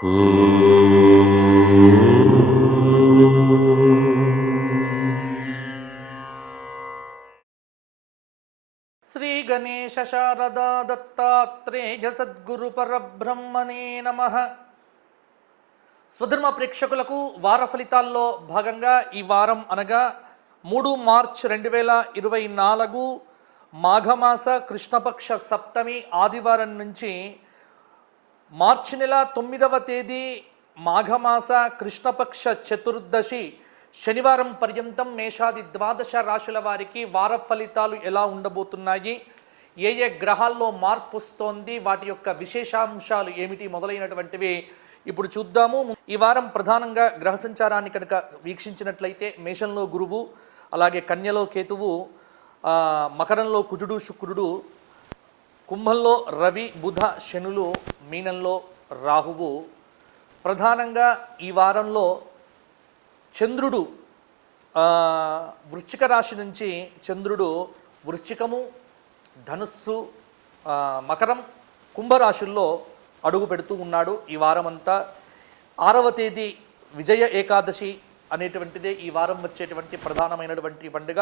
శ్రీ గణేశ శారదా దత్తాత్రేయ సద్గురు పరబ్రహ్మణే నమః. స్వధర్మ ప్రేక్షకులకు వార ఫలితాల్లో భాగంగా ఈ వారం అనగా 3 మార్చ్ 2024 మాఘమాస కృష్ణపక్ష సప్తమి ఆదివారం నుంచి మార్చి నెల 9వ తేదీ మాఘమాస కృష్ణపక్ష చతుర్దశి శనివారం పర్యంతం మేషాది ద్వాదశ రాశుల వారికి వార ఫలితాలు ఎలా ఉండబోతున్నాయి, ఏ ఏ గ్రహాల్లో మార్పు వస్తోంది, వాటి యొక్క విశేషాంశాలు ఏమిటి మొదలైనటువంటివి ఇప్పుడు చూద్దాము. ఈ వారం ప్రధానంగా గ్రహ సంచారాన్ని కనుక వీక్షించినట్లయితే మేషంలో గురువు, అలాగే కన్యలో కేతువు, మకరంలో కుజుడు శుక్రుడు, కుంభంలో రవి బుధ శనులు, మీనంలో రాహువు. ప్రధానంగా ఈ వారంలో చంద్రుడు వృశ్చిక రాశి నుంచి చంద్రుడు వృశ్చికము, ధనుస్సు, మకరం, కుంభరాశుల్లో అడుగు పెడుతూ ఉన్నాడు. ఈ వారమంతా 6వ తేదీ విజయ ఏకాదశి అనేటువంటిదే ఈ వారం వచ్చేటువంటి ప్రధానమైనటువంటి పండుగ.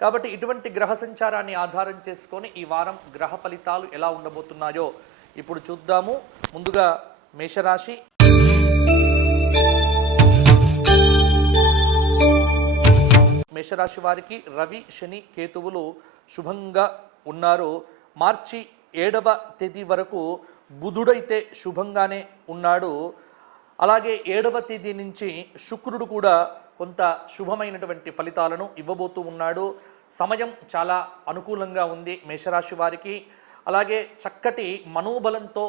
కాబట్టి ఇటువంటి గ్రహ సంచారాన్ని ఆధారం చేసుకొని ఈ వారం గ్రహ ఫలితాలు ఎలా ఉండబోతున్నాయో ఇప్పుడు చూద్దాము. ముందుగా మేషరాశి. మేషరాశి వారికి రవి శని కేతువులు శుభంగా ఉన్నారు. మార్చి 7వ తేదీ వరకు బుధుడైతే శుభంగానే ఉన్నాడు. అలాగే 7వ తేదీ నుంచి శుక్రుడు కూడా కొంత శుభమైనటువంటి ఫలితాలను ఇవ్వబోతూ ఉన్నాడు. సమయం చాలా అనుకూలంగా ఉంది మేషరాశి వారికి. అలాగే చక్కటి మనోబలంతో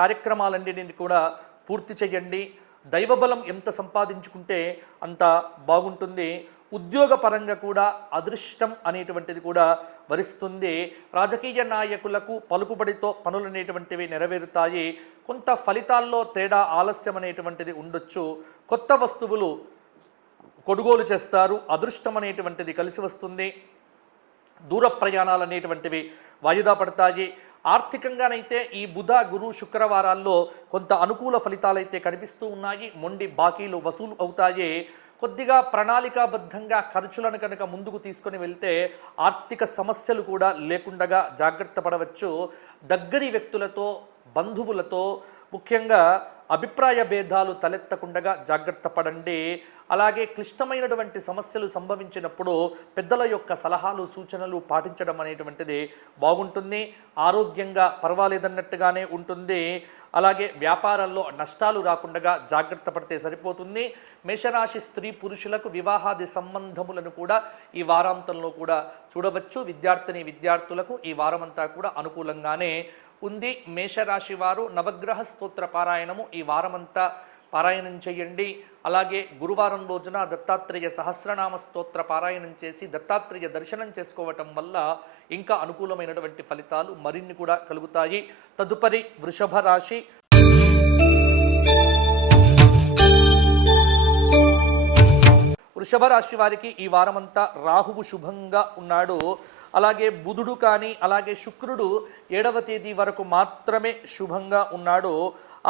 కార్యక్రమాలన్నింటినీ కూడా పూర్తి చేయండి. దైవబలం ఎంత సంపాదించుకుంటే అంత బాగుంటుంది. ఉద్యోగపరంగా కూడా అదృష్టం అనేటువంటిది కూడా వరిస్తుంది. రాజకీయ నాయకులకు పలుకుబడితో పనులు అనేటువంటివి నెరవేరుతాయి. కొంత ఫలితాల్లో తేడా ఆలస్యం అనేటువంటిది ఉండొచ్చు. కొత్త వస్తువులు కొనుగోలు చేస్తారు. అదృష్టం అనేటువంటిది కలిసి వస్తుంది. దూర ప్రయాణాలు అనేటువంటివి వాయిదా పడతాయి. ఆర్థికంగానైతే ఈ బుధ గురు శుక్రవారాల్లో కొంత అనుకూల ఫలితాలైతే కనిపిస్తూ ఉన్నాయి. మొండి బాకీలు వసూలు అవుతాయి. కొద్దిగా ప్రణాళికాబద్ధంగా ఖర్చులను కనుక ముందుకు తీసుకొని వెళ్తే ఆర్థిక సమస్యలు కూడా లేకుండా జాగ్రత్త పడవచ్చు. దగ్గరి వ్యక్తులతో, బంధువులతో ముఖ్యంగా అభిప్రాయ భేదాలు తలెత్తకుండా జాగ్రత్త పడండి. అలాగే క్లిష్టమైనటువంటి సమస్యలు సంభవించినప్పుడు పెద్దల యొక్క సలహాలు సూచనలు పాటించడం అనేటువంటిది బాగుంటుంది. ఆరోగ్యంగా పర్వాలేదన్నట్టుగానే ఉంటుంది. అలాగే వ్యాపారాల్లో నష్టాలు రాకుండా జాగ్రత్త పడితే సరిపోతుంది. మేషరాశి స్త్రీ పురుషులకు వివాహాది సంబంధములను కూడా ఈ వారాంతంలో కూడా చూడవచ్చు. విద్యార్థులకు ఈ వారమంతా కూడా అనుకూలంగానే ఉంది. మేషరాశి వారు నవగ్రహ స్తోత్ర పారాయణము ఈ వారమంతా పారాయణం చేయండి. అలాగే గురువారం రోజున దత్తాత్రేయ సహస్రనామ స్తోత్ర పారాయణం చేసి దత్తాత్రేయ దర్శనం చేసుకోవటం వల్ల ఇంకా అనుకూలమైనటువంటి ఫలితాలు మరిన్ని కూడా కలుగుతాయి. తదుపరి వృషభ రాశి. వృషభ రాశి వారికి ఈ వారమంతా రాహువు శుభంగా ఉన్నాడు. అలాగే బుధుడు కానీ అలాగే శుక్రుడు 7వ తేదీ వరకు మాత్రమే శుభంగా ఉన్నాడు.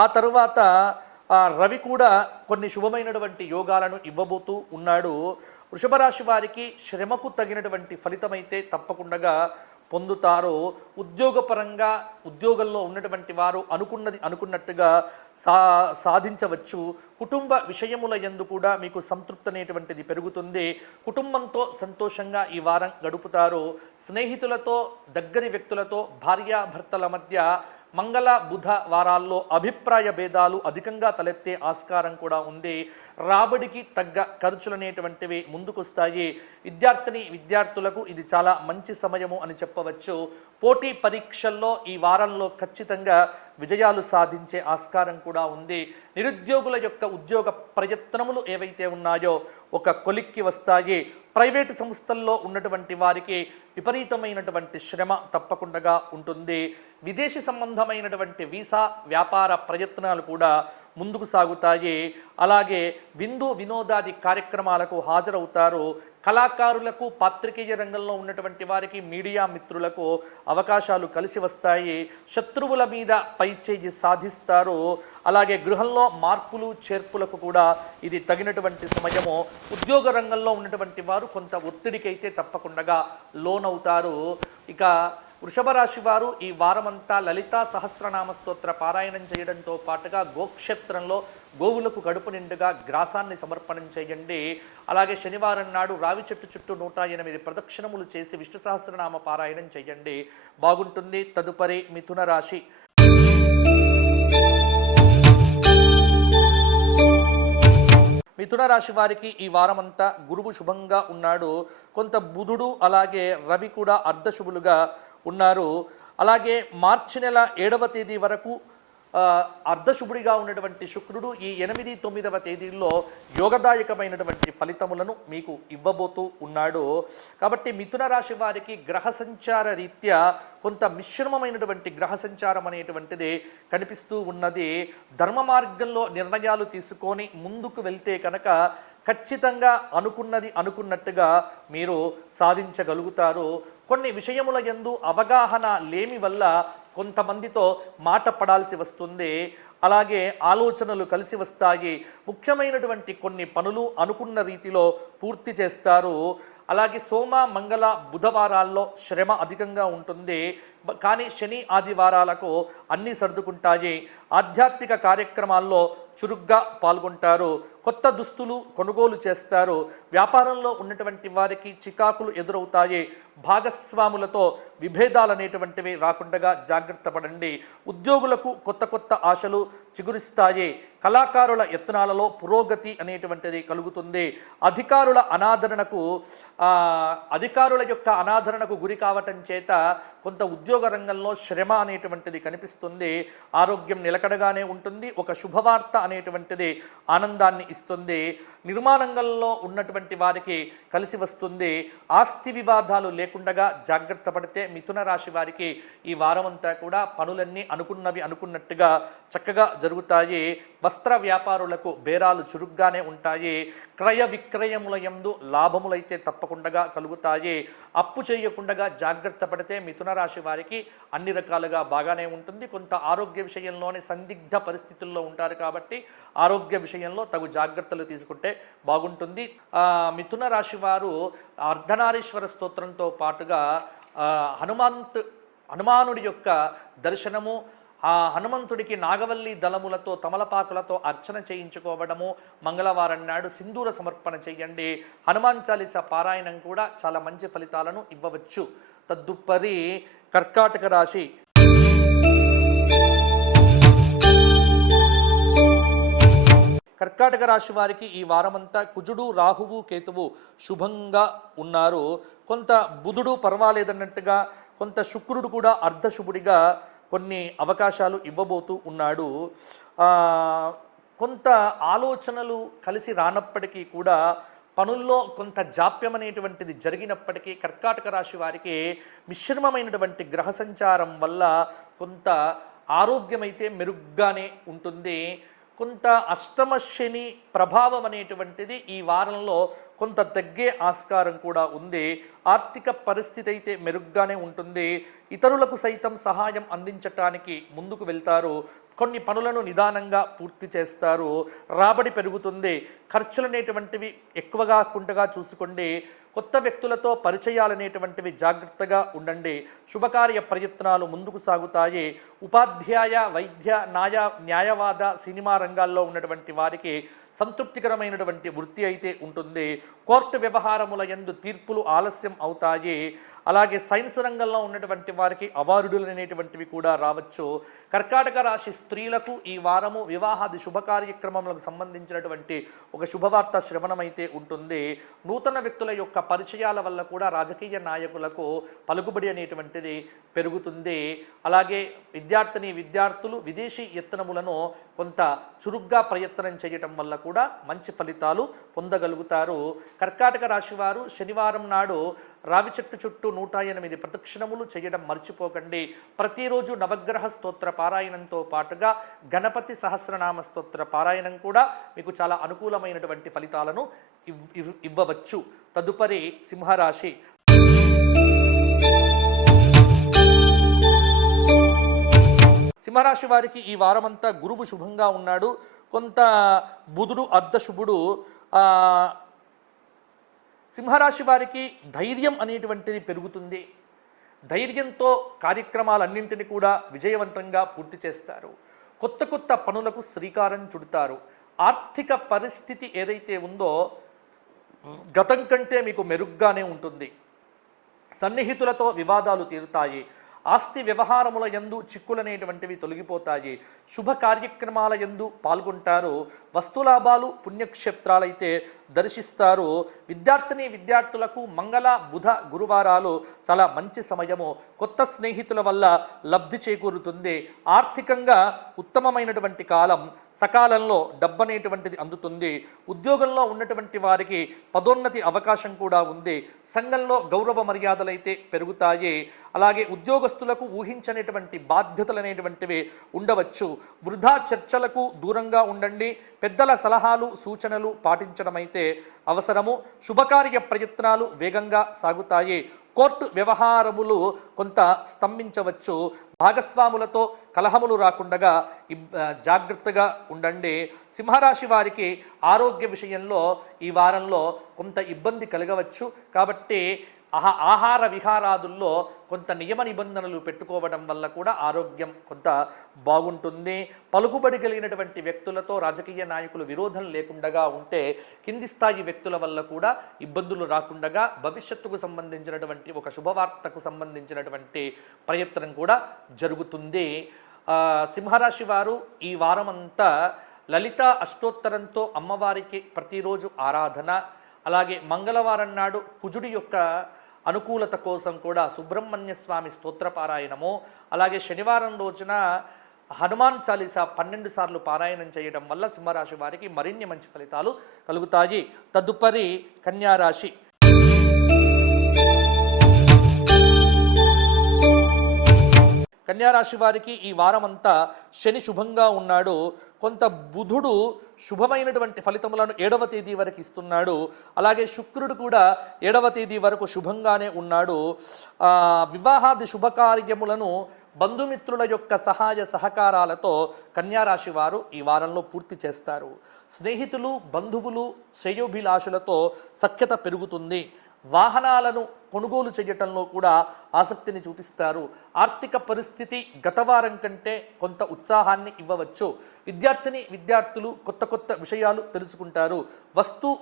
ఆ తరువాత రవి కూడా కొన్ని శుభమైనటువంటి యోగాలను ఇవ్వబోతూ ఉన్నాడు. వృషభ రాశి వారికి శ్రమకు తగినటువంటి ఫలితమైతే తప్పకుండా పొందుతారు. ఉద్యోగపరంగా ఉద్యోగంలో ఉన్నటువంటి వారు అనుకున్నది అనుకున్నట్టుగా సాధించవచ్చు. కుటుంబ విషయముల యందు కూడా మీకు సంతృప్తి అనేటువంటిది పెరుగుతుంది. కుటుంబంతో సంతోషంగా ఈ వారం గడుపుతారు. స్నేహితులతో, దగ్గరి వ్యక్తులతో, భార్యాభర్తల మధ్య మంగళ బుధ వారాల్లో అభిప్రాయ భేదాలు అధికంగా తలెత్తే ఆస్కారం కూడా ఉంది. రాబడికి తగ్గ ఖర్చులు అనేటువంటివి ముందుకొస్తాయి. విద్యార్థులకు ఇది చాలా మంచి సమయము అని చెప్పవచ్చు. పోటీ పరీక్షల్లో ఈ వారంలో ఖచ్చితంగా విజయాలు సాధించే ఆస్కారం కూడా ఉంది. నిరుద్యోగుల యొక్క ఉద్యోగ ప్రయత్నములు ఏవైతే ఉన్నాయో ఒక కొలిక్కి వస్తాయి. ప్రైవేటు సంస్థల్లో ఉన్నటువంటి వారికి విపరీతమైనటువంటి శ్రమ తప్పకుండా ఉంటుంది. విదేశీ సంబంధమైనటువంటి వీసా వ్యాపార ప్రయత్నాలు కూడా ముందుకు సాగుతాయి. అలాగే విందు వినోదాది కార్యక్రమాలకు హాజరవుతారు. కళాకారులకు, పాత్రికేయ రంగంలో ఉన్నటువంటి వారికి, మీడియా మిత్రులకు అవకాశాలు కలిసి వస్తాయి. శత్రువుల మీద పైచేయి సాధిస్తారు. అలాగే గృహంలో మార్పులు చేర్పులకు కూడా ఇది తగినటువంటి సమయము. ఉద్యోగ రంగంలో ఉన్నటువంటి వారు కొంత ఒత్తిడికైతే తప్పకుండా లోనవుతారు. ఇక వృషభ రాశి వారు ఈ వారమంతా లలితా సహస్రనామ స్తోత్ర పారాయణం చేయడంతో పాటుగా గోక్షేత్రంలో గోవులకు కడుపు నిండుగా గ్రాసాన్ని సమర్పణం చేయండి. అలాగే శనివారం నాడు రావి చెట్టు చుట్టూ 108 ప్రదక్షిణములు చేసి విష్ణు సహస్రనామ పారాయణం చేయండి, బాగుంటుంది. తదుపరి మిథున రాశి. మిథున రాశి వారికి ఈ వారమంతా గురువు శుభంగా ఉన్నాడు. కొంత బుధుడు అలాగే రవి కూడా అర్ధశుభులుగా ఉన్నారు. అలాగే మార్చి నెల 7వ తేదీ వరకు అర్ధశుభుడిగా ఉన్నటువంటి శుక్రుడు ఈ 8, 9వ తేదీల్లో యోగదాయకమైనటువంటి ఫలితములను మీకు ఇవ్వబోతూ ఉన్నాడు. కాబట్టి మిథున రాశి వారికి గ్రహ సంచార రీత్యా కొంత మిశ్రమమైనటువంటి గ్రహ సంచారం అనేటువంటిది కనిపిస్తూ ఉన్నది. ధర్మ మార్గంలో నిర్ణయాలు తీసుకొని ముందుకు వెళ్తే కనుక ఖచ్చితంగా అనుకున్నది అనుకున్నట్టుగా మీరు సాధించగలుగుతారు. కొన్ని విషయముల యందు అవగాహన లేమి వల్ల కొంతమందితో మాట పడాల్సి వస్తుంది. అలాగే ఆలోచనలు కలిసి వస్తాయి. ముఖ్యమైనటువంటి కొన్ని పనులు అనుకున్న రీతిలో పూర్తి చేస్తారు. అలాగే సోమ, మంగళ, బుధవారాల్లో శ్రమ అధికంగా ఉంటుంది. కానీ శని, ఆదివారాలకు అన్నీ సర్దుకుంటాయి. ఆధ్యాత్మిక కార్యక్రమాల్లో చురుగ్గా పాల్గొంటారు. కొత్త దుస్తులు కొనుగోలు చేస్తారు. వ్యాపారంలో ఉన్నటువంటి వారికి చికాకులు ఎదురవుతాయి. భాగస్వాములతో విభేదాలు అనేటువంటివి రాకుండా జాగ్రత్త పడండి. ఉద్యోగులకు కొత్త కొత్త ఆశలు చిగురిస్తాయి. కళాకారుల యత్నాలలో పురోగతి అనేటువంటిది కలుగుతుంది. అధికారుల యొక్క అనాదరణకు గురి కావటం చేత కొంత ఉద్యోగ రంగంలో శ్రమ అనేటువంటిది కనిపిస్తుంది. ఆరోగ్యం నిలకడగానే ఉంటుంది. ఒక శుభవార్త అనేటువంటిది ఆనందాన్ని ఇస్తుంది. నిర్మాణంలో ఉన్నటువంటి వారికి కలిసి వస్తుంది. ఆస్తి వివాదాలు లేకుండా జాగ్రత్త పడితే మిథున రాశి వారికి ఈ వారమంతా కూడా పనులన్నీ అనుకున్నవి అనుకున్నట్టుగా చక్కగా జరుగుతాయి. వస్త్ర వ్యాపారులకు బేరాలు చురుగ్గానే ఉంటాయి. క్రయ విక్రయముల యందు లాభములైతే తప్పకుండా కలుగుతాయి. అప్పు చేయకుండా జాగ్రత్త పడితే మిథున రాశి వారికి అన్ని రకాలుగా బాగానే ఉంటుంది. కొంత ఆరోగ్య విషయంలోనే సందిగ్ధ పరిస్థితుల్లో ఉంటారు కాబట్టి ఆరోగ్య విషయంలో తగు జాగ్రత్తలు తీసుకుంటే బాగుంటుంది. మిథున రాశి వారు అర్ధనారీశ్వర స్తోత్రంతో పాటుగా హనుమానుడి యొక్క దర్శనము, ఆ హనుమంతుడికి నాగవల్లి దళములతో తమలపాకులతో అర్చన చేయించుకోవడము, మంగళవారం నాడు సింధూర సమర్పణ చేయండి. హనుమాన్ చాలీసా పారాయణం కూడా చాలా మంచి ఫలితాలను ఇవ్వవచ్చు. తదుపరి కర్కాటక రాశి. కర్కాటక రాశి వారికి ఈ వారమంతా కుజుడు, రాహువు, కేతువు శుభంగా ఉన్నారు. కొంత బుధుడు పర్వాలేదన్నట్టుగా, కొంత శుక్రుడు కూడా అర్ధశుభుడిగా కొన్ని అవకాశాలు ఇవ్వబోతూ ఉన్నాడు. కొంత ఆలోచనలు కలిసి రానప్పటికీ కూడా పనుల్లో కొంత జాప్యం అనేటువంటిది జరిగినప్పటికీ కర్కాటక రాశి వారికి మిశ్రమమైనటువంటి గ్రహ సంచారం వల్ల కొంత ఆరోగ్యమైతే మెరుగ్గానే ఉంటుంది. కొంత అష్టమ శని ప్రభావం అనేటువంటిది ఈ వారంలో కొంత తగ్గే ఆస్కారం కూడా ఉంది. ఆర్థిక పరిస్థితి అయితే మెరుగ్గానే ఉంటుంది. ఇతరులకు సైతం సహాయం అందించటానికి ముందుకు వెళ్తారు. కొన్ని పనులను నిదానంగా పూర్తి చేస్తారు. రాబడి పెరుగుతుంది. ఖర్చులు అనేటువంటివి ఎక్కువగా కుంటగా చూసుకోండి. కొత్త వ్యక్తులతో పరిచయాలనేటువంటివి జాగ్రత్తగా ఉండండి. శుభకార్య ప్రయత్నాలు ముందుకు సాగుతాయి. ఉపాధ్యాయ, వైద్య, న్యాయవాద, సినిమా రంగాల్లో ఉన్నటువంటి వారికి సంతృప్తికరమైనటువంటి వృత్తి అయితే ఉంటుంది. కోర్టు వ్యవహారముల యందు తీర్పులు ఆలస్యం అవుతాయి. అలాగే సైన్స్ రంగంలో ఉన్నటువంటి వారికి అవార్డులు అనేటువంటివి కూడా రావచ్చు. కర్కాటక రాశి స్త్రీలకు ఈ వారము వివాహాది శుభ కార్యక్రమములకు సంబంధించినటువంటి ఒక శుభవార్త శ్రవణమైతే ఉంటుంది. నూతన వ్యక్తుల యొక్క పరిచయాల వల్ల కూడా రాజకీయ నాయకులకు పలుకుబడి అనేటువంటిది పెరుగుతుంది. అలాగే విద్యార్థులు విదేశీ యత్నములను కొంత చురుగ్గా ప్రయత్నం చేయటం వల్ల కూడా మంచి ఫలితాలు పొందగలుగుతారు. కర్కాటక రాశి వారు శనివారం నాడు రావి చెట్టు చుట్టూ 108 ప్రదక్షిణములు చేయడం మర్చిపోకండి. ప్రతిరోజు నవగ్రహ స్తోత్ర పారాయణంతో పాటుగా గణపతి సహస్రనామ స్తోత్ర పారాయణం కూడా మీకు చాలా అనుకూలమైనటువంటి ఫలితాలను ఇవ్వవచ్చు. తదుపరి సింహరాశి. సింహరాశి వారికి ఈ వారమంతా గురువు శుభంగా ఉన్నాడు. కొంత బుధుడు అర్ధశుభుడు. సింహరాశి వారికి ధైర్యం అనేటువంటిది పెరుగుతుంది. ధైర్యంతో కార్యక్రమాలన్నింటినీ కూడా విజయవంతంగా పూర్తి చేస్తారు. కొత్త కొత్త పనులకు శ్రీకారం చుడతారు. ఆర్థిక పరిస్థితి ఏదైతే ఉందో గతం కంటే మీకు మెరుగ్గానే ఉంటుంది. సన్నిహితులతో వివాదాలు తీరుతాయి. ఆస్తి వ్యవహారముల యందు చిక్కులనేటువంటివి తొలగిపోతాయి. శుభ కార్యక్రమాల యందు పాల్గొంటారు. వస్తులాభాలు పుణ్యక్షేత్రాలైతే దర్శిస్తారు. విద్యార్థులకు మంగళ బుధ గురువారాలు చాలా మంచి సమయము. కొత్త స్నేహితుల వల్ల లబ్ధి చేకూరుతుంది. ఆర్థికంగా ఉత్తమమైనటువంటి కాలం. సకాలంలో డబ్బనేటువంటిది అందుతుంది. ఉద్యోగంలో ఉన్నటువంటి వారికి పదోన్నతి అవకాశం కూడా ఉంది. సంఘంలో గౌరవ మర్యాదలైతే పెరుగుతాయి. అలాగే ఉద్యోగస్తులకు ఊహించనేటువంటి బాధ్యతలు అనేటువంటివి ఉండవచ్చు. వృధా చర్చలకు దూరంగా ఉండండి. పెద్దల సలహాలు సూచనలు పాటించడం అయితే అవసరము. శుభకార్య ప్రయత్నాలు వేగంగా సాగుతాయి. కోర్టు వ్యవహారములు కొంత స్తంభించవచ్చు. భాగస్వాములతో కలహములు రాకుండా జాగ్రత్తగా ఉండండి. సింహరాశి వారికి ఆరోగ్య విషయంలో ఈ వారంలో కొంత ఇబ్బంది కలగవచ్చు. కాబట్టి ఆహార విహారాదుల్లో కొంత నియమ నిబంధనలు పెట్టుకోవడం వల్ల కూడా ఆరోగ్యం కొంత బాగుంటుంది. పలుకుబడి కలిగినటువంటి వ్యక్తులతో రాజకీయ నాయకులు విరోధం లేకుండా ఉంటే కింది స్థాయి వ్యక్తుల వల్ల కూడా ఇబ్బందులు రాకుండా భవిష్యత్తుకు సంబంధించినటువంటి ఒక శుభవార్తకు సంబంధించినటువంటి ప్రయత్నం కూడా జరుగుతుంది. సింహరాశి వారు ఈ వారమంతా లలిత అష్టోత్తరంతో అమ్మవారికి ప్రతిరోజు ఆరాధన, అలాగే మంగళవారం నాడు కుజుడి యొక్క అనుకూలత కోసం కూడా సుబ్రహ్మణ్య స్వామి స్తోత్రపారాయణము, అలాగే శనివారం రోజున హనుమాన్ చాలీసా 12 సార్లు పారాయణం చేయడం వల్ల సింహరాశి వారికి మరిన్ని మంచి ఫలితాలు కలుగుతాయి. తదుపరి కన్యారాశి. కన్యారాశి వారికి ఈ వారమంతా శని శుభంగా ఉన్నాడు. కొంత బుధుడు శుభమైనటువంటి ఫలితములను 7వ తేదీ వరకు ఇస్తున్నాడు. అలాగే శుక్రుడు కూడా 7వ తేదీ వరకు శుభంగానే ఉన్నాడు. వివాహాది శుభకార్యములను బంధుమిత్రుల యొక్క సహాయ సహకారాలతో కన్యారాశి వారు ఈ వారంలో పూర్తి చేస్తారు. స్నేహితులు బంధువులు శ్రేయోభిలాషులతో సఖ్యత పెరుగుతుంది. వాహనాలను కొనుగోలు చేయటంలో కూడా ఆసక్తిని చూపిస్తారు. ఆర్థిక పరిస్థితి గత వారం కంటే కొంత ఉత్సాహాన్ని ఇవ్వవచ్చు. విద్యార్థులు కొత్త కొత్త విషయాలు తెలుసుకుంటారు.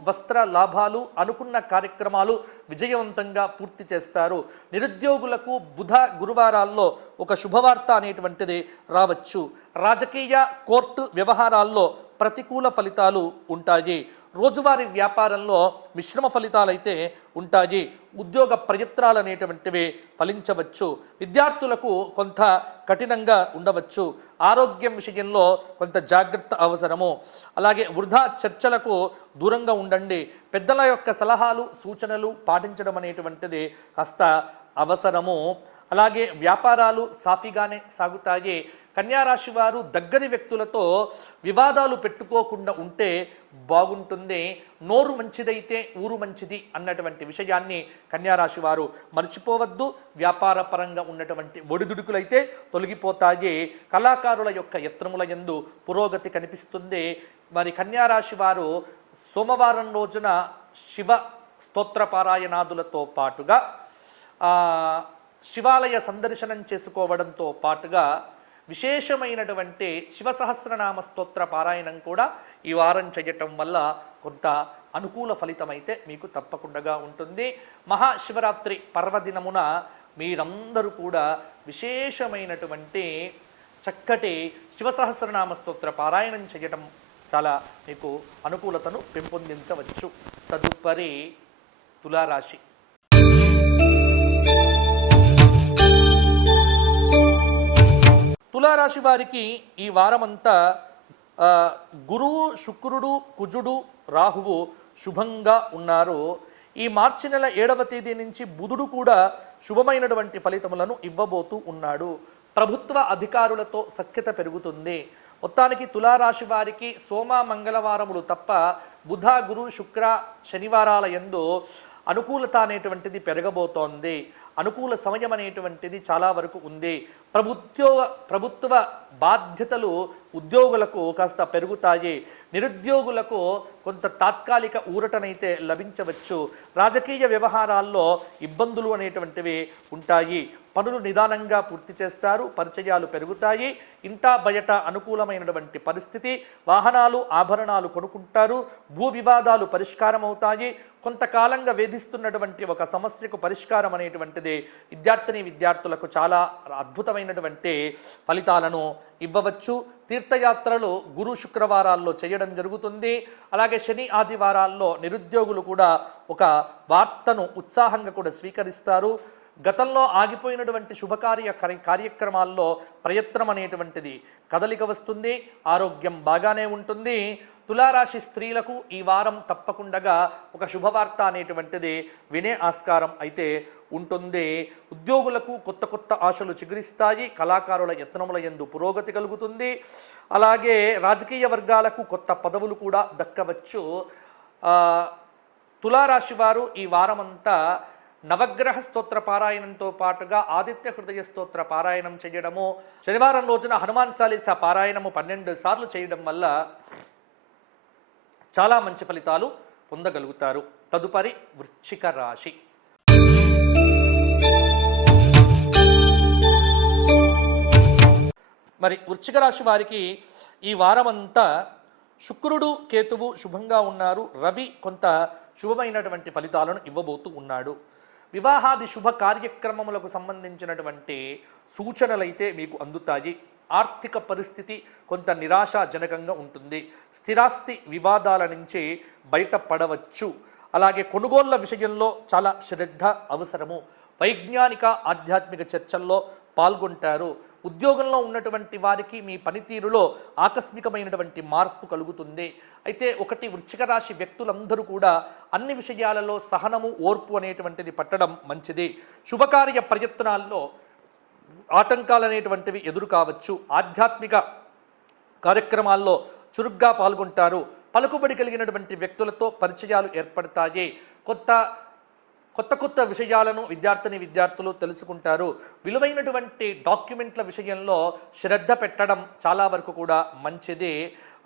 వస్త్ర లాభాలు, అనుకున్న కార్యక్రమాలు విజయవంతంగా పూర్తి చేస్తారు. నిరుద్యోగులకు బుధ గురువారాల్లో ఒక శుభవార్త అనేటువంటిది రావచ్చు. రాజకీయ కోర్టు వ్యవహారాల్లో ప్రతికూల ఫలితాలు ఉంటాయి. రోజువారీ వ్యాపారంలో మిశ్రమ ఫలితాలైతే ఉంటాయి. ఉద్యోగ ప్రయత్నాలు అనేటువంటివి ఫలించవచ్చు. విద్యార్థులకు కొంత కఠినంగా ఉండవచ్చు. ఆరోగ్యం విషయంలో కొంత జాగ్రత్త అవసరము. అలాగే వృధా చర్చలకు దూరంగా ఉండండి. పెద్దల యొక్క సలహాలు సూచనలు పాటించడం అనేటువంటిది కాస్త అవసరము. అలాగే వ్యాపారాలు సాఫీగానే సాగుతాయి. కన్యారాశి వారు దగ్గరి వ్యక్తులతో వివాదాలు పెట్టుకోకుండా ఉంటే బాగుంటుంది. నోరు మంచిదైతే ఊరు మంచిది అన్నటువంటి విషయాన్ని కన్యారాశి వారు మర్చిపోవద్దు. వ్యాపార పరంగా ఉన్నటువంటి ఒడిదుడుకులైతే తొలగిపోతాయి. కళాకారుల యొక్క యత్నముల యందు పురోగతి కనిపిస్తుంది. మరి కన్యారాశి వారు సోమవారం రోజున శివ స్తోత్ర పారాయణాదులతో పాటుగా శివాలయ సందర్శనం చేసుకోవడంతో పాటుగా విశేషమైనటువంటి శివసహస్రనామ స్తోత్ర పారాయణం కూడా ఈ వారం చేయటం వల్ల కొంత అనుకూల ఫలితమైతే మీకు తప్పకుండా ఉంటుంది. మహాశివరాత్రి పర్వదినమున మీరందరూ కూడా విశేషమైనటువంటి చక్కటి శివసహస్రనామ స్తోత్ర పారాయణం చేయటం చాలా మీకు అనుకూలతను పెంపొందించవచ్చు. తదుపరి తులారాశి. తులారాశి వారికి ఈ వారమంతా గురువు శుక్రుడు కుజుడు రాహువు శుభంగా ఉన్నారు. ఈ మార్చి నెల 7వ తేదీ నుంచి బుధుడు కూడా శుభమైనటువంటి ఫలితములను ఇవ్వబోతూ ఉన్నాడు. ప్రభుత్వ అధికారులతో సఖ్యత పెరుగుతుంది. మొత్తానికి తులారాశి వారికి సోమ మంగళవారములు తప్ప బుధ గురు శుక్ర శనివారాల యందు అనుకూలత అనేటువంటిది పెరగబోతోంది. అనుకూల సమయం అనేటువంటిది చాలా వరకు ఉంది. ప్రభుత్వ బాధ్యతలు ఉద్యోగులకు కాస్త పెరుగుతాయి. నిరుద్యోగులకు కొంత తాత్కాలిక ఊరటనైతే లభించవచ్చు. రాజకీయ వ్యవహారాల్లో ఇబ్బందులు అనేటువంటివి ఉంటాయి. పనులు నిదానంగా పూర్తి చేస్తారు. పరిచయాలు పెరుగుతాయి. ఇంటా బయట అనుకూలమైనటువంటి పరిస్థితి. వాహనాలు ఆభరణాలు కొనుక్కుంటారు. భూ వివాదాలు పరిష్కారం అవుతాయి. కొంతకాలంగా వేధిస్తున్నటువంటి ఒక సమస్యకు పరిష్కారం అనేటువంటిది విద్యార్థులకు చాలా అద్భుతమైనటువంటి ఫలితాలను ఇవ్వవచ్చు. తీర్థయాత్రలు గురు శుక్రవారాల్లో చేయడం జరుగుతుంది. అలాగే శని ఆదివారాల్లో నిరుద్యోగులు కూడా ఒక వార్తను ఉత్సాహంగా కూడా స్వీకరిస్తారు. గతంలో ఆగిపోయినటువంటి కార్యక్రమాల్లో ప్రయత్నం అనేటువంటిది కదలిక వస్తుంది. ఆరోగ్యం బాగానే ఉంటుంది. తులారాశి స్త్రీలకు ఈ వారం తప్పకుండా ఒక శుభవార్త అనేటువంటిది వినే ఆస్కారం అయితే ఉంటుంది. ఉద్యోగులకు కొత్త కొత్త ఆశలు చిగురిస్తాయి. కళాకారుల యత్నముల యందు పురోగతి కలుగుతుంది. అలాగే రాజకీయ వర్గాలకు కొత్త పదవులు కూడా దక్కవచ్చు. తులారాశి వారు ఈ వారమంతా నవగ్రహ స్తోత్ర పారాయణంతో పాటుగా ఆదిత్య హృదయ స్తోత్ర పారాయణం చేయడము, శనివారం రోజున హనుమాన్ చాలీసా పారాయణము 12 సార్లు చేయడం వల్ల చాలా మంచి ఫలితాలు పొందగలుగుతారు. తదుపరి వృశ్చిక రాశి. మరి వృశ్చిక రాశి వారికి ఈ వారమంతా శుక్రుడు కేతువు శుభంగా ఉన్నారు. రవి కొంత శుభమైనటువంటి ఫలితాలను ఇవ్వబోతూ ఉన్నాడు. వివాహాది శుభ కార్యక్రమములకు సంబంధించినటువంటి సూచనలైతే మీకు అందుతాయి. ఆర్థిక పరిస్థితి కొంత నిరాశాజనకంగా ఉంటుంది. స్థిరాస్తి వివాదాల నుంచి బయటపడవచ్చు. అలాగే కొనుగోళ్ల విషయంలో చాలా శ్రద్ధ అవసరము. వైజ్ఞానిక ఆధ్యాత్మిక చర్చల్లో పాల్గొంటారు. ఉద్యోగంలో ఉన్నటువంటి వారికి మీ పనితీరులో ఆకస్మికమైనటువంటి మార్పు కలుగుతుంది. అయితే ఒకటి, వృశ్చిక రాశి వ్యక్తులందరూ కూడా అన్ని విషయాలలో సహనము ఓర్పు అనేటువంటిది పట్టడం మంచిది. శుభకార్య ప్రయత్నాల్లో ఆటంకాలు అనేటువంటివి ఎదురు కావచ్చు. ఆధ్యాత్మిక కార్యక్రమాల్లో చురుగ్గా పాల్గొంటారు. పలుకుబడి కలిగినటువంటి వ్యక్తులతో పరిచయాలు ఏర్పడతాయి. కొత్త విషయాలను విద్యార్థులు తెలుసుకుంటారు. విలువైనటువంటి డాక్యుమెంట్ల విషయంలో శ్రద్ధ పెట్టడం చాలా వరకు కూడా మంచిది.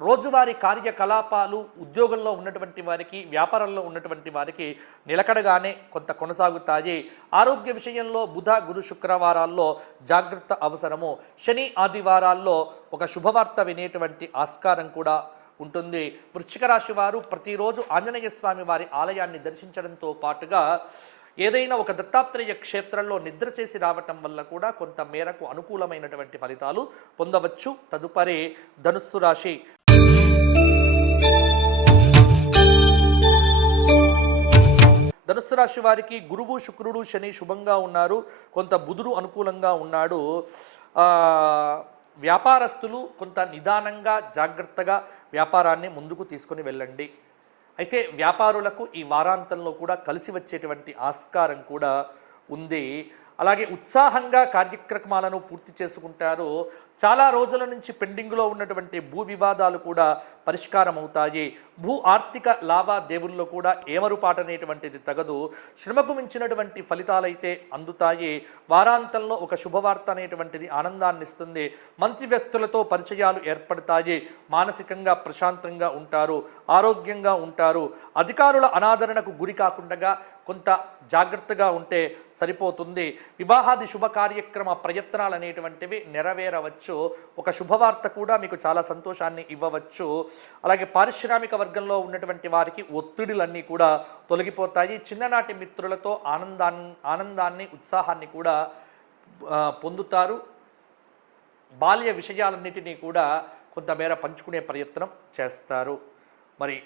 రోజువారీ కార్యకలాపాలు ఉద్యోగంలో ఉన్నటువంటి వారికి, వ్యాపారంలో ఉన్నటువంటి వారికి నిలకడగానే కొంత కొనసాగుతాయి. ఆరోగ్య విషయంలో బుధ గురు శుక్రవారాల్లో జాగ్రత్త అవసరము. శని ఆదివారాల్లో ఒక శుభవార్త వినేటువంటి ఆస్కారం కూడా ఉంటుంది. వృశ్చిక రాశి వారు ప్రతిరోజు ఆంజనేయ స్వామి వారి ఆలయాన్ని దర్శించడంతో పాటుగా ఏదైనా ఒక దత్తాత్రేయ క్షేత్రంలో నిద్ర చేసి రావటం వల్ల కూడా కొంత మేరకు అనుకూలమైనటువంటి ఫలితాలు పొందవచ్చు. తదుపరి ధనుస్సు రాశి. ధనుస్సు రాశి వారికి గురువు శుక్రుడు శని శుభంగా ఉన్నారు. కొంత బుధుడు అనుకూలంగా ఉన్నాడు. వ్యాపారస్తులు కొంత నిదానంగా జాగ్రత్తగా వ్యాపారాన్ని ముందుకు తీసుకొని వెళ్ళండి. అయితే వ్యాపారులకు ఈ వారాంతంలో కూడా కలిసి వచ్చేటువంటి ఆస్కారం కూడా ఉంది. అలాగే ఉత్సాహంగా కార్యక్రమాలను పూర్తి చేసుకుంటారు. చాలా రోజుల నుంచి పెండింగ్లో ఉన్నటువంటి భూ వివాదాలు కూడా పరిష్కారం అవుతాయి. భూ ఆర్థిక లావాదేవీల్లో కూడా ఏమరుపాటు అనేటువంటిది తగదు. శ్రమకు మించినటువంటి ఫలితాలైతే అందుతాయి. వారాంతంలో ఒక శుభవార్త అనేటువంటిది ఆనందాన్ని ఇస్తుంది. మంచి వ్యక్తులతో పరిచయాలు ఏర్పడతాయి. మానసికంగా ప్రశాంతంగా ఉంటారు. ఆరోగ్యంగా ఉంటారు. అధికారుల అనాదరణకు గురి కాకుండా కొంత జాగ్రత్తగా ఉంటే సరిపోతుంది. వివాహాది శుభ కార్యక్రమ ప్రయత్నాలు అనేటువంటివి నెరవేరవచ్చు. ఒక శుభవార్త కూడా మీకు చాలా సంతోషాన్ని ఇవ్వవచ్చు. అలాగే పారిశ్రామిక వర్గంలో ఉన్నటువంటి వారికి ఒత్తిడులన్నీ కూడా తొలగిపోతాయి. చిన్ననాటి మిత్రులతో ఆనందాన్ని ఉత్సాహాన్ని కూడా పొందుతారు. బాల్య విషయాలన్నిటినీ కూడా కొంతమేర పంచుకునే ప్రయత్నం చేస్తారు. మరి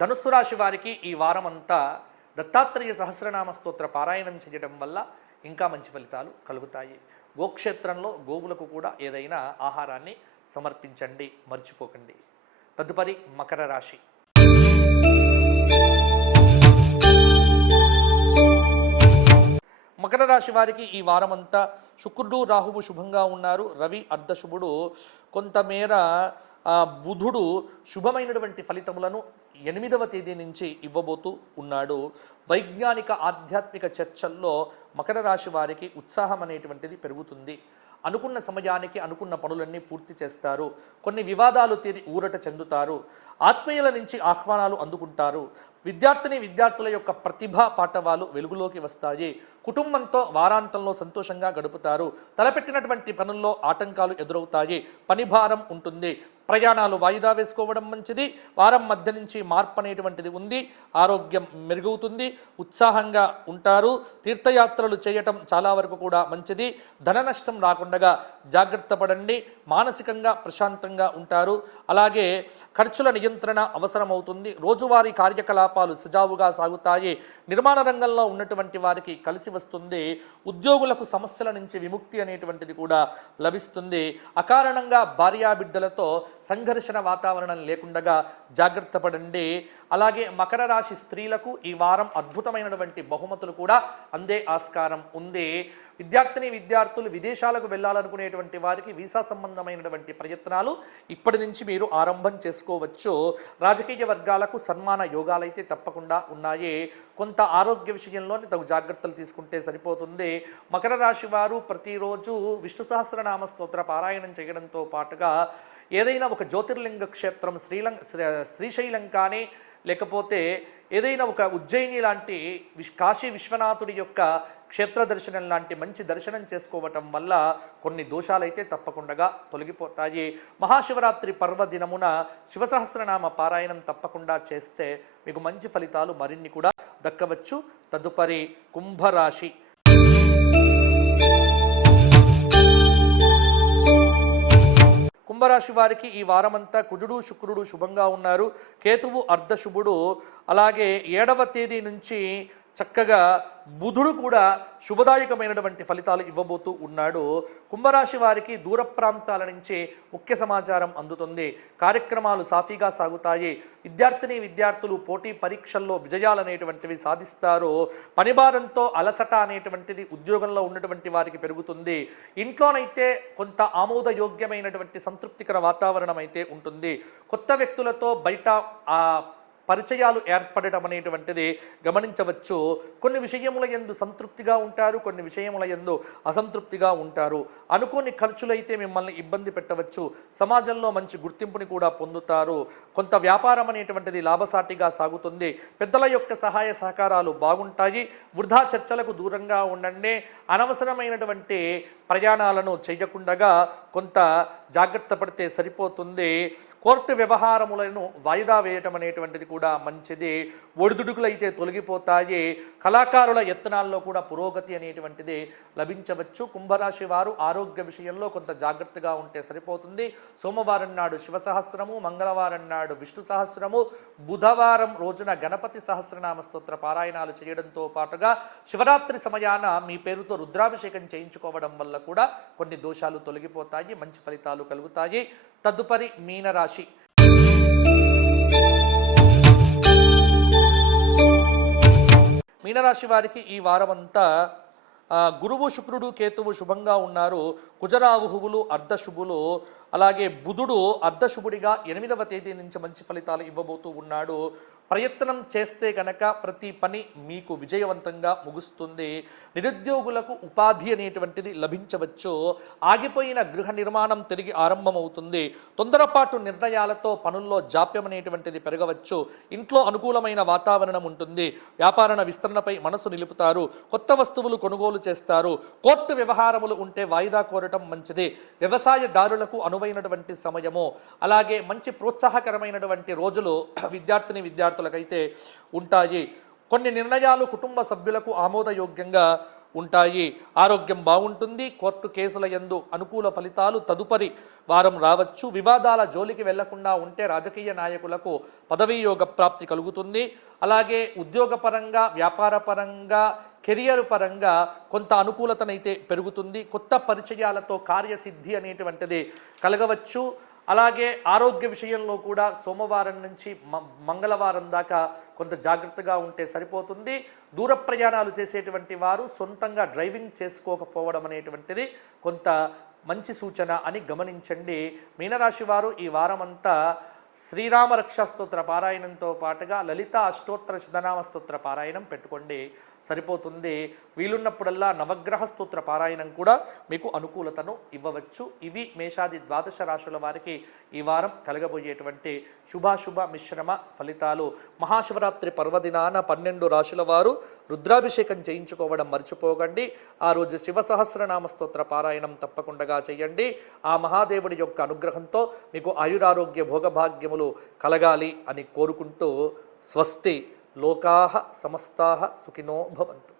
ధనుస్సు రాశి వారికి ఈ వారమంతా దత్తాత్రేయ సహస్రనామ స్తోత్ర పారాయణం చేయడం వల్ల ఇంకా మంచి ఫలితాలు కలుగుతాయి. గోక్షేత్రంలో గోవులకు కూడా ఏదైనా ఆహారాన్ని సమర్పించండి, మర్చిపోకండి. తదుపరి మకర రాశి. మకర రాశి వారికి ఈ వారమంతా శుక్రుడు రాహువు శుభంగా ఉన్నారు. రవి అర్ధశుభుడు. కొంతమేర బుధుడు శుభమైనటువంటి ఫలితములను 8వ తేదీ నుంచి ఇవ్వబోతూ ఉన్నాడు. వైజ్ఞానిక ఆధ్యాత్మిక చర్చల్లో మకర రాశి వారికి ఉత్సాహం అనేటువంటిది పెరుగుతుంది. అనుకున్న సమయానికి అనుకున్న పనులన్నీ పూర్తి చేస్తారు. కొన్ని వివాదాలు తీరి ఊరట చెందుతారు. ఆత్మీయుల నుంచి ఆహ్వానాలు అందుకుంటారు. విద్యార్థుల యొక్క ప్రతిభా పాఠవాలు వెలుగులోకి వస్తాయి. కుటుంబంతో వారాంతంలో సంతోషంగా గడుపుతారు. తలపెట్టినటువంటి పనుల్లో ఆటంకాలు ఎదురవుతాయి. పని భారం ఉంటుంది. ప్రయాణాలు వాయిదా వేసుకోవడం మంచిది. వారం మధ్య నుంచి మార్పు అనేటువంటిది ఉంది. ఆరోగ్యం మెరుగవుతుంది. ఉత్సాహంగా ఉంటారు. తీర్థయాత్రలు చేయటం చాలా వరకు కూడా మంచిది. ధన నష్టం రాకుండా జాగ్రత్త పడండి. మానసికంగా ప్రశాంతంగా ఉంటారు. అలాగే ఖర్చుల నియంత్రణ అవసరమవుతుంది. రోజువారీ కార్యకలాపాలు సజావుగా సాగుతాయి. నిర్మాణ రంగంలో ఉన్నటువంటి వారికి కలిసి వస్తుంది. ఉద్యోగులకు సమస్యల నుంచి విముక్తి అనేటువంటిది కూడా లభిస్తుంది. అకారణంగా భార్యాబిడ్డలతో సంఘర్షణ వాతావరణం లేకుండా జాగ్రత్త పడండి. అలాగే మకర రాశి స్త్రీలకు ఈ వారం అద్భుతమైనటువంటి బహుమతులు కూడా అందే ఆస్కారం ఉంది. విద్యార్థులు విదేశాలకు వెళ్ళాలనుకునేటువంటి వారికి వీసా సంబంధమైనటువంటి ప్రయత్నాలు ఇప్పటి నుంచి మీరు ఆరంభం చేసుకోవచ్చు. రాజకీయ వర్గాలకు సన్మాన యోగాలైతే తప్పకుండా ఉన్నాయి. కొంత ఆరోగ్య విషయంలోని తగు జాగ్రత్తలు తీసుకుంటే సరిపోతుంది. మకర రాశి వారు ప్రతిరోజు విష్ణు సహస్రనామ స్తోత్ర పారాయణం చేయడంతో పాటుగా ఏదైనా ఒక జ్యోతిర్లింగ క్షేత్రం శ్రీశైలం కానీ లేకపోతే ఏదైనా ఒక ఉజ్జయిని లాంటి కాశీ విశ్వనాథుడి యొక్క క్షేత్ర దర్శనం లాంటి మంచి దర్శనం చేసుకోవటం వల్ల కొన్ని దోషాలైతే తప్పకుండా తొలగిపోతాయి. మహాశివరాత్రి పర్వదినమున శివసహస్రనామ పారాయణం తప్పకుండా చేస్తే మీకు మంచి ఫలితాలు మరిన్ని కూడా దక్కవచ్చు. తదుపరి కుంభరాశి. కుంభరాశి వారికి ఈ వారమంతా కుజుడు శుక్రుడు శుభంగా ఉన్నారు. కేతువు అర్ధశుభుడు. అలాగే 7వ తేదీ నుంచి చక్కగా బుధుడు కూడా శుభదాయకమైనటువంటి ఫలితాలు ఇవ్వబోతూ ఉన్నాడు. కుంభరాశి వారికి దూర ప్రాంతాల నుంచి ముఖ్య సమాచారం అందుతుంది. కార్యక్రమాలు సాఫీగా సాగుతాయి. విద్యార్థులు పోటీ పరీక్షల్లో విజయాలు అనేటువంటివి సాధిస్తారు. పనిభారంతో అలసట అనేటువంటిది ఉద్యోగంలో ఉన్నటువంటి వారికి పెరుగుతుంది. ఇంట్లోనైతే కొంత ఆమోదయోగ్యమైనటువంటి సంతృప్తికర వాతావరణం అయితే ఉంటుంది. కొత్త వ్యక్తులతో బయట పరిచయాలు ఏర్పడటం అనేటువంటిది గమనించవచ్చు. కొన్ని విషయముల యందు సంతృప్తిగా ఉంటారు. కొన్ని విషయముల యందు అసంతృప్తిగా ఉంటారు. అనుకోని ఖర్చులైతే మిమ్మల్ని ఇబ్బంది పెట్టవచ్చు. సమాజంలో మంచి గుర్తింపుని కూడా పొందుతారు. కొంత వ్యాపారం అనేటువంటిది లాభసాటిగా సాగుతుంది. పెద్దల యొక్క సహాయ సహకారాలు బాగుంటాయి. వృధా చర్చలకు దూరంగా ఉండండి. అనవసరమైనటువంటి ప్రయాణాలను చేయకుండా కొంత జాగ్రత్త పడితే సరిపోతుంది. కోర్టు వ్యవహారములను వాయిదా వేయటం అనేటువంటిది కూడా మంచిది. ఒడిదుడుకులు అయితే తొలగిపోతాయి. కళాకారుల యత్నాల్లో కూడా పురోగతి అనేటువంటిది లభించవచ్చు. కుంభరాశి వారు ఆరోగ్య విషయంలో కొంత జాగ్రత్తగా ఉంటే సరిపోతుంది. సోమవారం నాడు శివ సహస్రము, మంగళవారం నాడు విష్ణు సహస్రము, బుధవారం రోజున గణపతి సహస్రనామ స్తోత్ర పారాయణాలు చేయడంతో పాటుగా శివరాత్రి సమయాన మీ పేరుతో రుద్రాభిషేకం చేయించుకోవడం వల్ల కూడా కొన్ని దోషాలు తొలగిపోతాయి. మంచి ఫలితాలు కలుగుతాయి. తదుపరి మీనరాశి. మీనరాశి వారికి ఈ వారమంతా గురువు శుక్రుడు కేతువు శుభంగా ఉన్నారు. కుజరాహువులు అర్ధశుభులు. అలాగే బుధుడు అర్ధశుభుడిగా 8వ తేదీ నుంచి మంచి ఫలితాలు ఇవ్వబోతూ ఉన్నాడు. ప్రయత్నం చేస్తే కనుక ప్రతి పని మీకు విజయవంతంగా ముగుస్తుంది. నిరుద్యోగులకు ఉపాధి అనేటువంటిది లభించవచ్చు. ఆగిపోయిన గృహ నిర్మాణం తిరిగి ఆరంభమవుతుంది. తొందరపాటు నిర్ణయాలతో పనుల్లో జాప్యం అనేటువంటిది పెరగవచ్చు. ఇంట్లో అనుకూలమైన వాతావరణం ఉంటుంది. వ్యాపార విస్తరణపై మనసు నిలుపుతారు. కొత్త వస్తువులు కొనుగోలు చేస్తారు. కోర్టు వ్యవహారములు ఉంటే వాయిదా కోరటం మంచిది. వ్యవసాయదారులకు అనువైనటువంటి సమయము. అలాగే మంచి ప్రోత్సాహకరమైనటువంటి రోజులు విద్యార్థులకైతే ఉంటాయి. కొన్ని నిర్ణయాలు కుటుంబ సభ్యులకు ఆమోదయోగ్యంగా ఉంటాయి. ఆరోగ్యం బాగుంటుంది. కోర్టు కేసుల యందు అనుకూల ఫలితాలు తదుపరి వారం రావచ్చు. వివాదాల జోలికి వెళ్లకుండా ఉంటే రాజకీయ నాయకులకు పదవీ యోగ ప్రాప్తి కలుగుతుంది. అలాగే ఉద్యోగపరంగా, వ్యాపారపరంగా, కెరియర్ పరంగా కొంత అనుకూలతనైతే పెరుగుతుంది. కొత్త పరిచయాలతో కార్యసిద్ధి అనేటువంటిది కలగవచ్చు. అలాగే ఆరోగ్య విషయంలో కూడా సోమవారం నుంచి మంగళవారం దాకా కొంత జాగ్రత్తగా ఉంటే సరిపోతుంది. దూర ప్రయాణాలు చేసేటువంటి వారు సొంతంగా డ్రైవింగ్ చేసుకోకపోవడం అనేటువంటిది కొంత మంచి సూచన అని గమనించండి. మీనరాశి వారు ఈ వారమంతా శ్రీరామ రక్షా స్తోత్ర పారాయణంతో పాటుగా లలిత అష్టోత్తర శతనామ స్తోత్ర పారాయణం పెట్టుకోండి, సరిపోతుంది. వీలున్నప్పుడల్లా నవగ్రహ స్తోత్ర పారాయణం కూడా మీకు అనుకూలతను ఇవ్వవచ్చు. ఇవి మేషాది ద్వాదశ రాశుల వారికి ఈ వారం కలగబోయేటువంటి శుభాశుభ మిశ్రమ ఫలితాలు. మహాశివరాత్రి పర్వదినాన 12 రాశుల వారు రుద్రాభిషేకం చేయించుకోవడం మర్చిపోకండి. ఆ రోజు శివ సహస్రనామ స్తోత్ర పారాయణం తప్పకుండా చేయండి. ఆ మహాదేవుడి యొక్క అనుగ్రహంతో మీకు ఆయురారోగ్య భోగభాగ్యములు కలగాలి అని కోరుకుంటూ స్వస్తి. లోకాః సమస్తాః సుఖినో భవంతు.